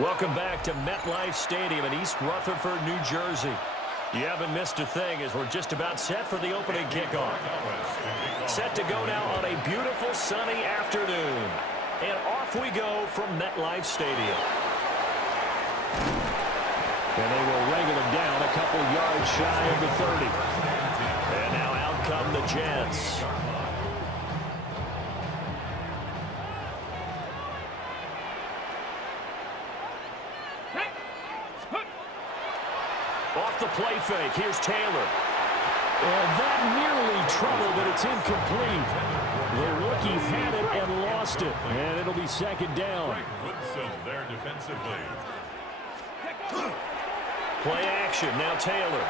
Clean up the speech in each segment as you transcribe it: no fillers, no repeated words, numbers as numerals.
Welcome back to MetLife Stadium in East Rutherford, New Jersey. You haven't missed a thing as we're just about set for the opening kickoff. Set to go now on a beautiful sunny afternoon. And off we go from MetLife Stadium. And they will wrangle him down a couple yards shy of the 30. And now out come the Jets. Off the play fake. Here's Taylor. And that nearly trouble, but it's incomplete. The rookie had it and lost it. And it'll be second down. Woodson there defensively. Play action. Now Taylor.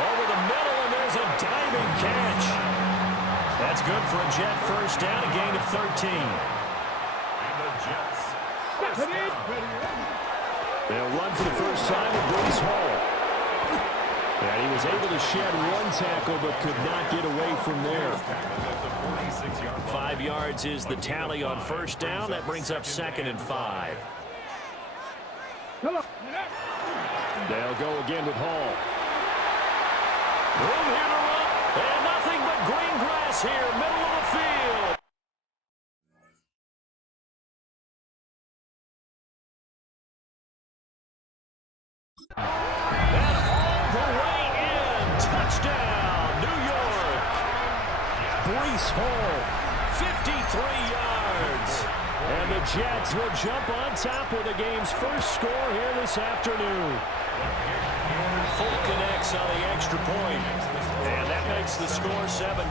Over the middle, and there's a diving catch. That's good for a Jet first down, a gain of 13. And the Jets. They'll run for the first time with Brees Hall. And he was able to shed one tackle but could not get away from there. 5 yards is the tally on first down. That brings up 2nd and 5. They'll go again with Hall. Room here to run. And nothing but green grass here, middle of the field. And all the way in. Touchdown, New York. Brees Hall, 53 yards. And the Jets will jump on top with the game's first score here this afternoon. Full connects on the extra point. And that makes the score 7-0.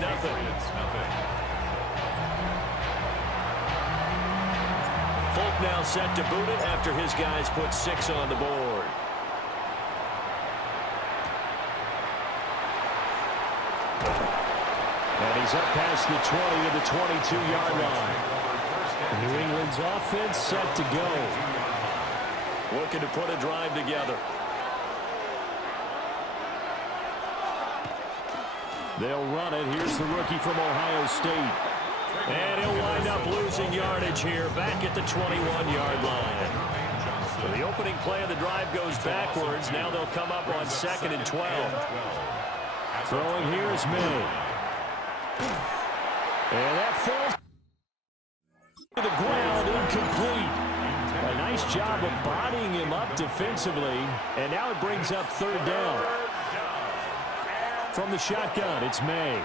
Folk now set to boot it after his guys put 6 on the board. And he's up past the 20 to the 22-yard line. New England's offense set to go. Looking to put a drive together. They'll run it. Here's the rookie from Ohio State. And he'll wind up losing yardage here back at the 21-yard line. So the opening play of the drive goes backwards. Now they'll come up on 2nd and 12. Throwing here is May. And that falls to the ground, incomplete. A nice job of bodying him up defensively. And now it brings up 3rd down. From the shotgun, it's May.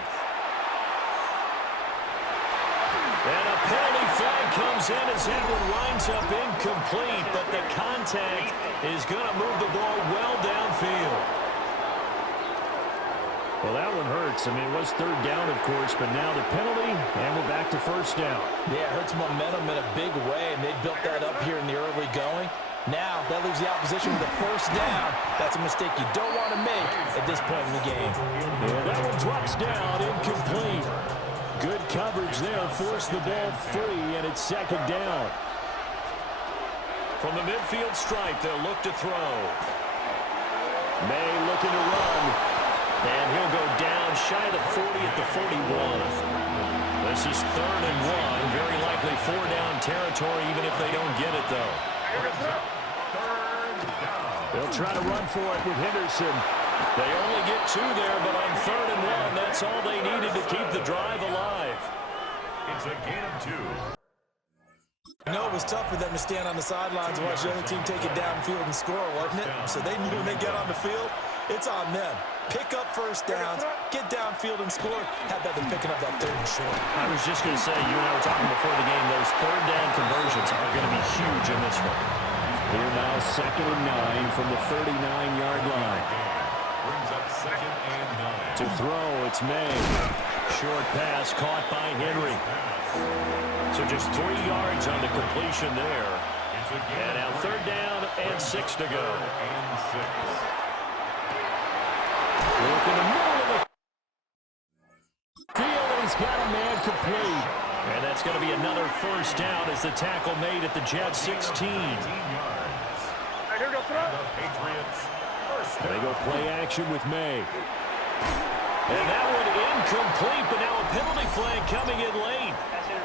And a penalty flag comes in as that one winds up incomplete, but the contact is going to move the ball well downfield. Well, that one hurts. I mean, it was 3rd down, of course, but now the penalty, and we're back to 1st down. Yeah, it hurts momentum in a big way, and they built that up here in the early going. Now, that leaves the opposition with a 1st down. That's a mistake you don't want to make at this point in the game. Yeah, that one drops down, incomplete. Good coverage there, forced the ball free, and it's 2nd down. From the midfield stripe, they'll look to throw. May looking to run. And he'll go down shy of the 40 at the 41. This is 3rd and 1. Very likely 4-down territory, even if they don't get it, though. They'll try to run for it with Henderson. They only get 2 there, but on 3rd and 1, that's all they needed to keep the drive alive. It's a gain of 2. I know it was tough for them to stand on the sidelines and watch the other team take it downfield and score, wasn't it? So they knew when they get on the field, it's on them. Pick up 1st downs, get downfield and score. How about them picking up that 3rd and short? I was just going to say, you and I were talking before the game, those 3rd down conversions are going to be huge in this one. Here now 2nd and 9 from the 39-yard line. Brings up 2nd and 9. To throw, it's May. Short pass caught by Henry. So just 3 yards on the completion there. And now 3rd down and 6 to go. Look in the middle of the field, and he's got a man complete. And that's going to be another 1st down as the tackle made at the Jets 16. They go play action with May. And that one incomplete, but now a penalty flag coming in late.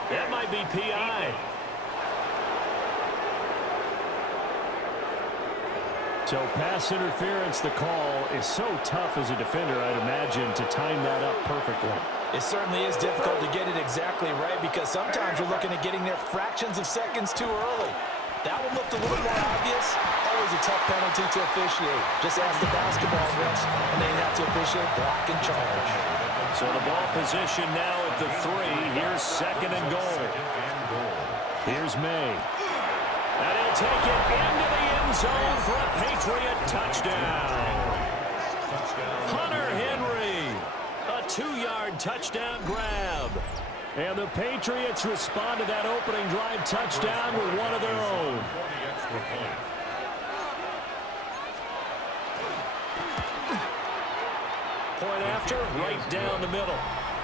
That might be PI. So pass interference, the call is so tough as a defender, I'd imagine, to time that up perfectly. It certainly is difficult to get it exactly right because sometimes you're looking at getting there fractions of seconds too early. That one looked a little more obvious. Always a tough penalty to officiate. Just ask the basketball refs, and they have to officiate block and charge. So the ball position now at the 3. Here's second and goal. Here's May. And he'll take it into the end zone for a Patriot touchdown. Hunter Henry, a 2-yard touchdown grab. And the Patriots respond to that opening drive touchdown with one of their own. Point after, right down the middle.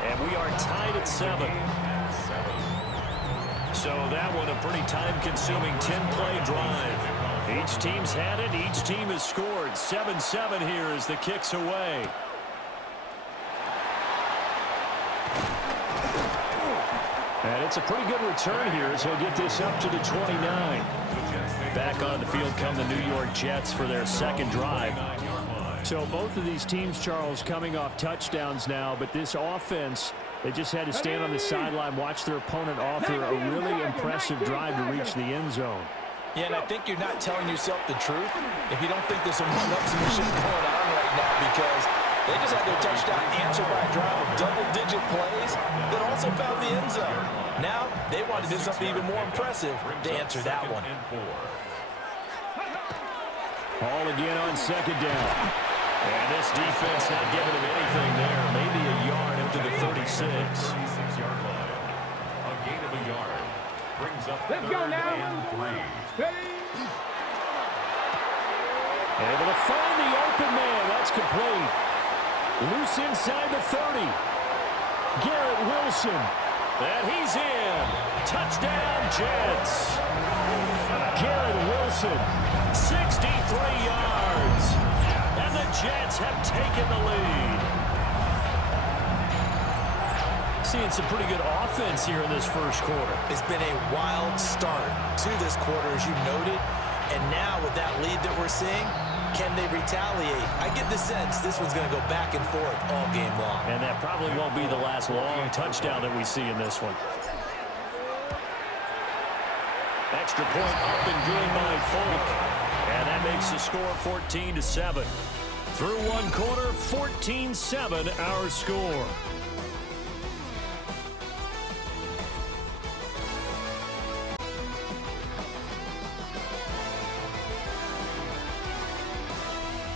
And we are tied at 7. So that one a pretty time-consuming 10-play drive. Each team's had it. Each team has scored. 7-7 here as the kick's away. And it's a pretty good return here as he'll get this up to the 29. Back on the field come the New York Jets for their second drive. So both of these teams, Charles, coming off touchdowns now, but this offense, they just had to stand on the sideline, watch their opponent author a really impressive drive to reach the end zone. Yeah, and I think you're not telling yourself the truth if you don't think there's some run-ups and shit going on right now because they just had their touchdown answered by a drive of double-digit plays that also found the end zone. Now, they want to do something even more impressive to answer that one. All again on second down. And this defense not giving him anything there. Maybe a yard up to the 36. 36-yard line. A gain of a yard. Brings up Let's go now. 3. Able to find the open man. That's complete. Loose inside the 30. Garrett Wilson. And he's in. Touchdown, Jets. Garrett Wilson, 63 yards. And the Jets have taken the lead. Seeing some pretty good offense here in this first quarter. It's been a wild start to this quarter, as you noted. And now with that lead that we're seeing, can they retaliate? I get the sense this one's going to go back and forth all game long. And that probably won't be the last long touchdown that we see in this one. Extra point up and good by Folk. And that makes the score 14-7. Through one quarter, 14-7 our score.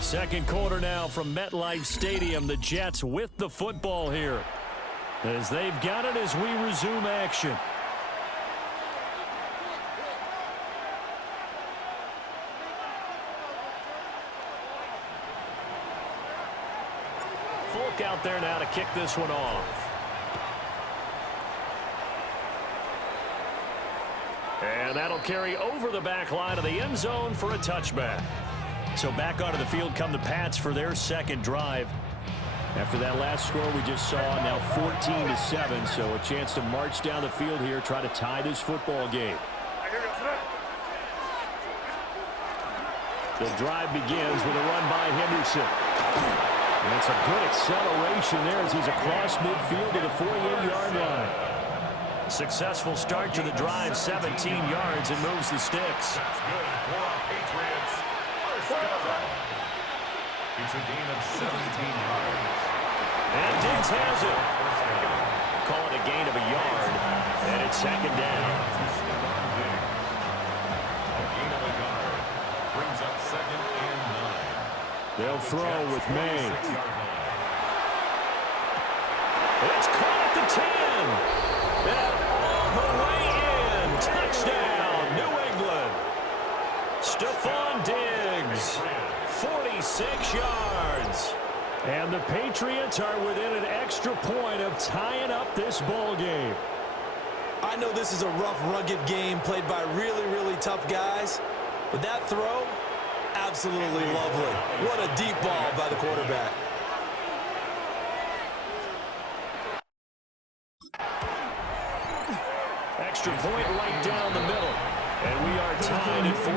Second quarter now from MetLife Stadium. The Jets with the football here as they've got it as we resume action. Folk out there now to kick this one off. And that'll carry over the back line of the end zone for a touchback. So back onto the field come the Pats for their second drive. After that last score we just saw, now 14-7. So a chance to march down the field here, try to tie this football game. The drive begins with a run by Henderson. And it's a good acceleration there as he's across midfield to the 48-yard line. Successful start to the drive, 17 yards, and moves the sticks. That's good for our Patriots. It's a gain of 17 yards. And Diggs has it. Call it a gain of a yard, and it's second down. A gain of a yard. Brings up 2nd and 9. They'll throw with May. 6-yard line. It's caught at the 10. And all the way in. Touchdown, New England. Stephon Diggs, 46 yards. And the Patriots are within an extra point of tying up this ball game. I know this is a rough, rugged game played by really, really tough guys, but that throw, absolutely lovely. What a deep ball by the quarterback. Extra point right down the middle. And we are tied at 14.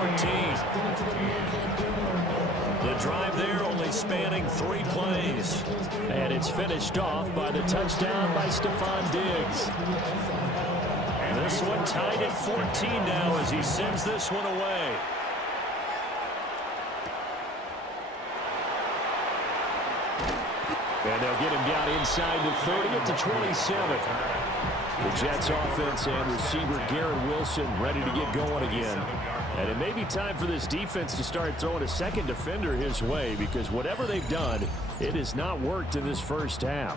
The drive there only spanning 3 plays. And it's finished off by the touchdown by Stephon Diggs. This one tied at 14 now as he sends this one away. And they'll get him down inside the 30 at the 27. The Jets offense and receiver Garrett Wilson ready to get going again. And it may be time for this defense to start throwing a second defender his way, because whatever they've done, it has not worked in this first half.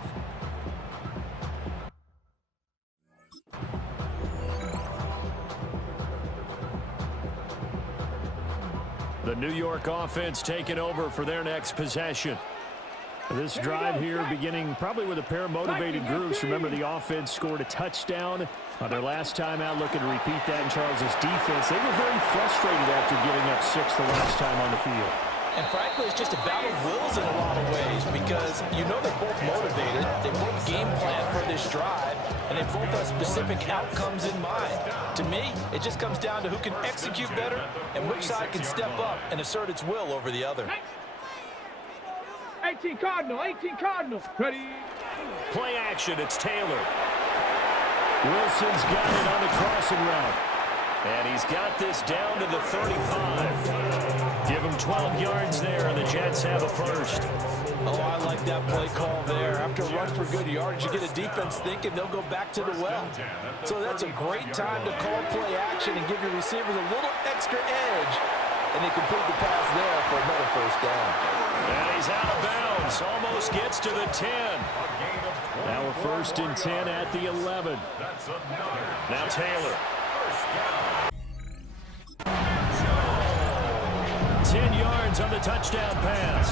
The New York offense taking over for their next possession. This drive here beginning probably with a pair of motivated groups. Remember, the offense scored a touchdown on their last time out, looking to repeat that in Charles's defense. They were very frustrated after giving up 6 the last time on the field. And frankly, it's just a battle of wills in a lot of ways, because you know they're both motivated, they both game plan for this drive, and they both have specific outcomes in mind. To me, it just comes down to who can execute better and which side can step up and assert its will over the other. 18 Cardinal, 18 Cardinal. Ready? Play action, it's Taylor. Wilson's got it on the crossing route. And he's got this down to the 35. Give him 12 yards there, and the Jets have a first. Oh, I like that play call there. After a run for good yardage, you get a defense thinking they'll go back to the well. So that's a great time to call play action and give your receivers a little extra edge. And they complete the pass there for another first down. And he's out of bounds. Almost gets to the 10. Now a 1st and 10 at the 11. Now Taylor. 10 yards on the touchdown pass.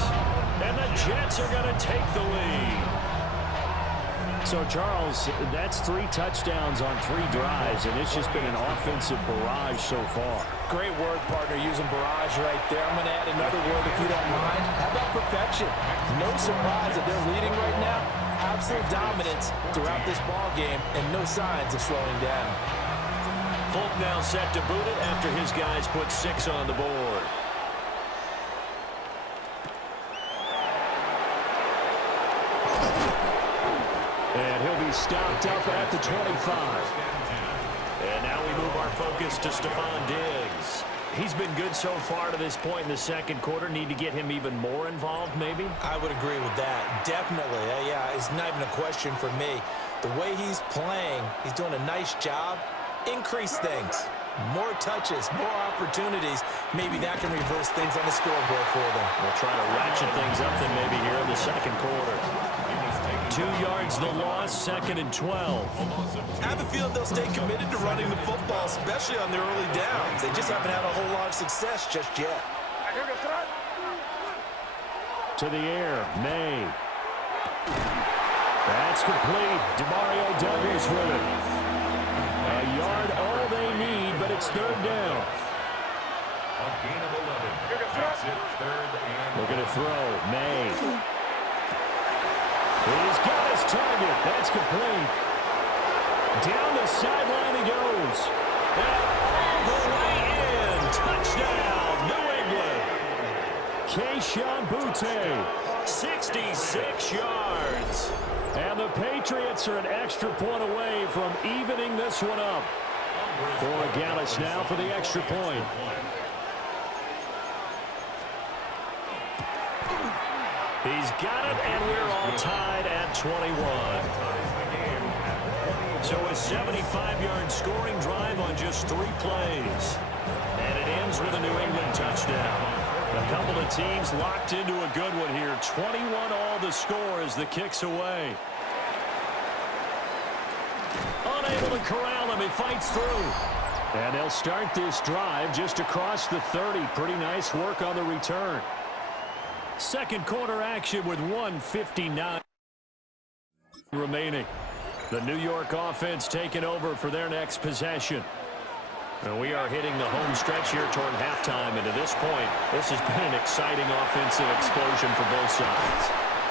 And the Jets are going to take the lead. So, Charles, that's 3 touchdowns on 3 drives, and it's just been an offensive barrage so far. Great word, partner, using barrage right there. I'm going to add another word, if you don't mind. How about perfection? No surprise that they're leading right now. Absolute dominance throughout this ball game, and no signs of slowing down. Folk now set to boot it after his guys put 6 on the board. And he'll be stopped up at the 25. And now we move our focus to Stephon Diggs. He's been good so far to this point in the second quarter. Need to get him even more involved, maybe? I would agree with that. Definitely. Yeah, it's not even a question for me. The way he's playing, he's doing a nice job. Increase things. More touches, more opportunities. Maybe that can reverse things on the scoreboard for them. We'll try to ratchet things up then maybe here in the second quarter. 2 yards the loss, 2nd and 12. I have a feeling they'll stay committed to running the football, especially on their early downs. They just haven't had a whole lot of success just yet. To the air, May. That's complete. DeMario Douglas with it. A yard all they need, but it's 3rd down. A gain of 11. That's it, 3rd and Looking to throw, May. He's got his target. That's complete. Down the sideline he goes. And all the way in. Touchdown, New England. Keyshawn Boutte, 66 yards. And the Patriots are an extra point away from evening this one up. For Gallus now for the extra point. He's got it, and we're all tied at 21. So a 75-yard scoring drive on just 3 plays. And it ends with a New England touchdown. A couple of teams locked into a good one here. 21 all the score as the kick's away. Unable to corral him. He fights through. And they'll start this drive just across the 30. Pretty nice work on the return. Second quarter action with 1:59 remaining. The New York offense taking over for their next possession. And we are hitting the home stretch here toward halftime. And to this point, this has been an exciting offensive explosion for both sides.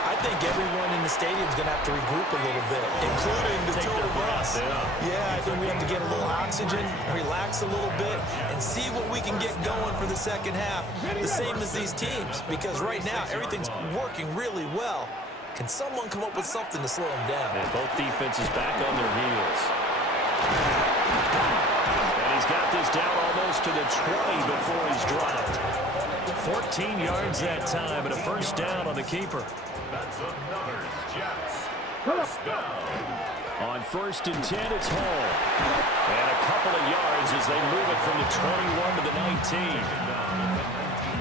I I think everyone in the stadium is going to have to regroup a little bit, including the two of us. Yeah, I think we have to get a little oxygen, relax a little bit, and see what we can get going for the second half. The same as these teams, because right now everything's working really well. Can someone come up with something to slow them down? And both defenses back on their heels. And he's got this down almost to the 20 before he's dropped. 14 yards that time, and a first down on the keeper. That's another Jets first down. On 1st and 10, it's Hall. And a couple of yards as they move it from the 21 to the 19.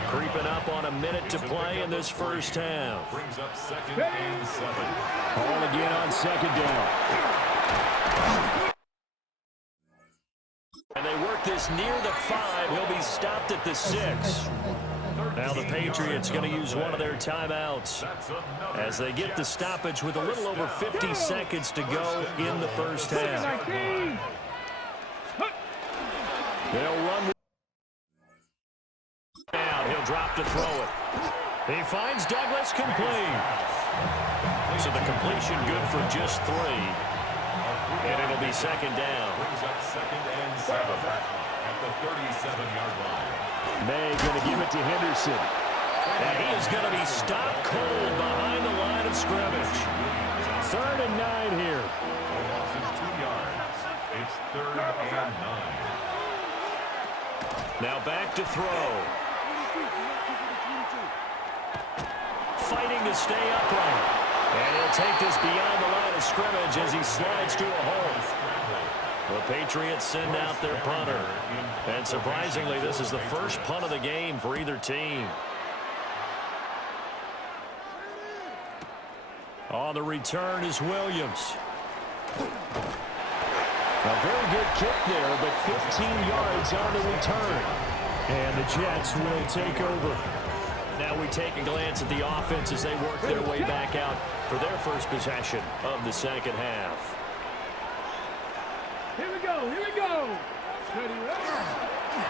Creeping up on a minute to play in this first half. Brings up 2nd and 7. Hall again on 2nd down. And they work this near the 5. He'll be stopped at the 6. Now the Patriots going to use one of their timeouts as they get the stoppage with a little over 50 seconds to go in the first half. They'll run down. He'll drop to throw it. He finds Douglas complete. So the completion good for just 3. And it'll be 2nd down. Brings up 2nd and 7 at the 37-yard line. May going to give it to Henderson. And he is going to be stopped cold behind the line of scrimmage. 3rd and 9 here. Loss is 2 yards. It's 3rd and 9. Now back to throw. Fighting to stay upright. And he'll take this beyond the line of scrimmage as he slides to a hole. The Patriots send out their punter. And surprisingly, this is the first punt of the game for either team. On the return is Williams. A very good kick there, but 15 yards on the return. And the Jets will take over. Now we take a glance at the offense as they work their way back out for their first possession of the second half. Here we go, here we go.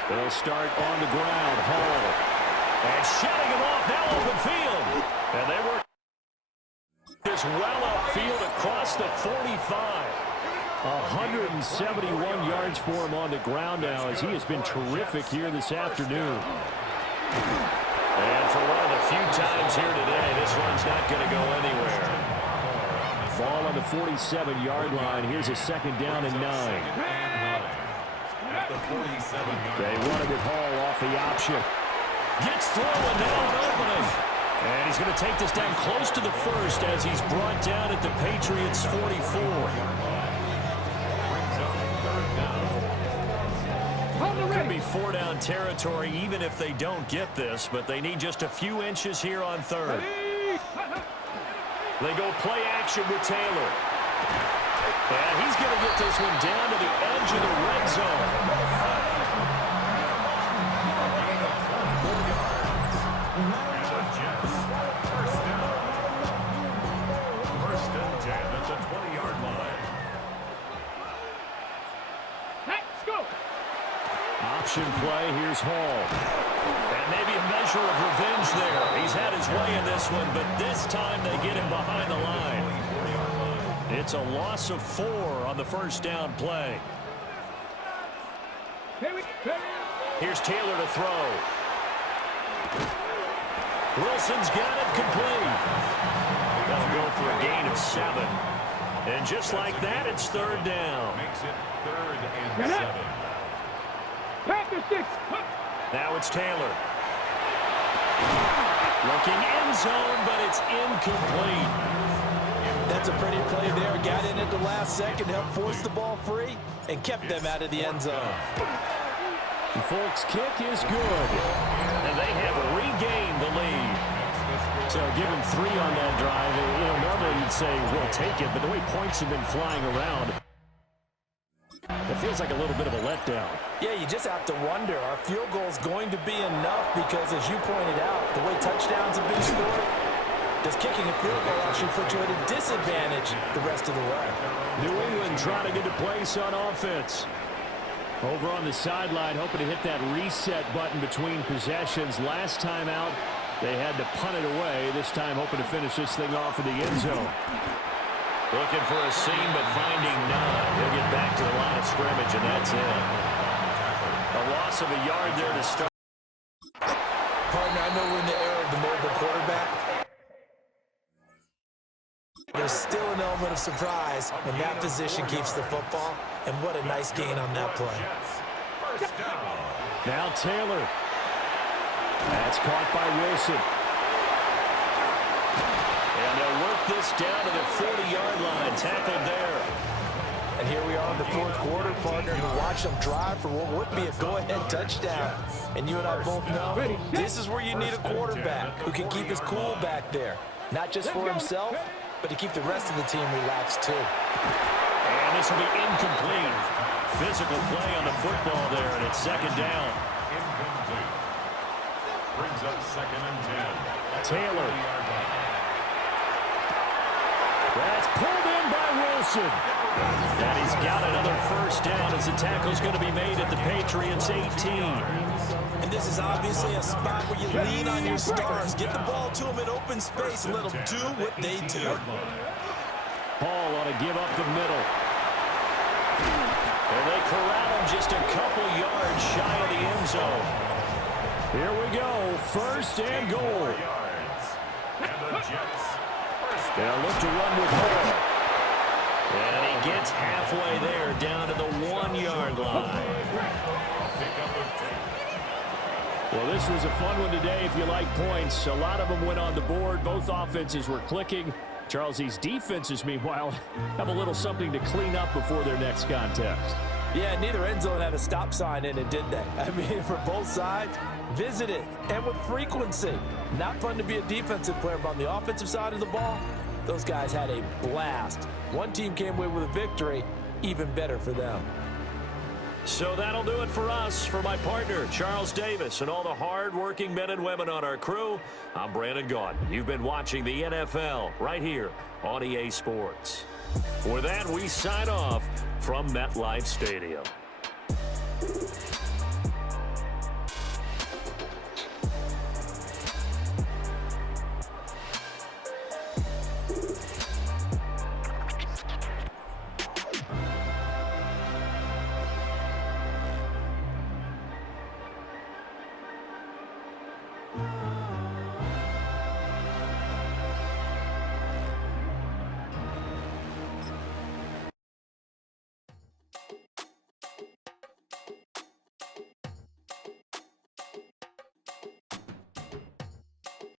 They'll start on the ground. Hall. And shutting him off now open field. And they work this well upfield across the 45. 171 yards for him on the ground now as he has been terrific here this afternoon. And for one of the few times here today, this one's not going to go anywhere. Ball on the 47-yard line. Here's a 2nd down and 9. At the 47-yard They wanted it Hall off the option. Gets through and now an opening. And he's going to take this down close to the 1st as he's brought down at the Patriots' 44. Could be 4-down territory even if they don't get this, but they need just a few inches here on 3rd. They go play action with Taylor. And he's going to get this one down to the edge of the red zone. First and 10 at the 20-yard line. Let's go. Option play, here's Hall. And maybe a measure of revenge there. He's had his way in this one, but this time they get him behind the line. It's a loss of 4 on the first down play. Here's Taylor to throw. Wilson's got it complete. That'll go for a gain of 7. And just like that, it's 3rd down. Makes it 3rd and 7. Packer 6. Now it's Taylor. Looking end zone, but it's incomplete. That's a pretty play there. Got in at the last second, helped force the ball free, and kept them out of the end zone. The Folks' kick is good. And they have regained the lead. So give him 3 on that drive. Normally you'd say, we'll take it, but the way points have been flying around, it feels like a little bit of a letdown. Yeah, you just have to wonder, are field goals going to be enough? Because as you pointed out, the way touchdowns have been scored, does kicking a field goal actually put you at a disadvantage the rest of the way? New England trying to get a place on offense. Over on the sideline, hoping to hit that reset button between possessions. Last time out, They had to punt it away, this time hoping to finish this thing off in the end zone. Looking for a seam, but finding none. He'll get back to the line of scrimmage, and that's it. A loss of a yard there to start. Partner, I know we're in the era of the mobile quarterback. There's still an element of surprise when that position keeps the football, and what a nice gain on that play. Now Taylor. That's caught by Wilson. And they'll work this down to the 40-yard line. Tackled there. And here we are in the fourth quarter, partner, who watched them drive for what would be a go-ahead touchdown. And you and I both know this is where you need a quarterback who can keep his cool back there. Not just for himself, but to keep the rest of the team relaxed too. And this will be incomplete. Physical play on the football there, and it's second down. Incomplete. Brings up 2nd and 10. Taylor. That's pulled in by Wilson. And he's got another first down as the tackle's going to be made at the Patriots 18. And this is obviously a spot where you lean on your stars. Get the ball to them in open space and let them do what they do. Ball ought to give up the middle. And they corral him just a couple yards shy of the end zone. Here we go, first and goal. And the Jets. They'll look to run with Hall. And he gets halfway there, down to the 1-yard line. Well, this was a fun one today if you like points. A lot of them went on the board. Both offenses were clicking. Charles, these defenses, meanwhile, have a little something to clean up before their next contest. Yeah, neither end zone had a stop sign in it, did they? I mean, for both sides, visit it, and with frequency. Not fun to be a defensive player, but on the offensive side of the ball, those guys had a blast. One team came away with a victory, even better for them. So that'll do it for us. For my partner, Charles Davis, and all the hard-working men and women on our crew, I'm Brandon Gaudin. You've been watching the NFL right here on EA Sports. For that, we sign off from MetLife Stadium.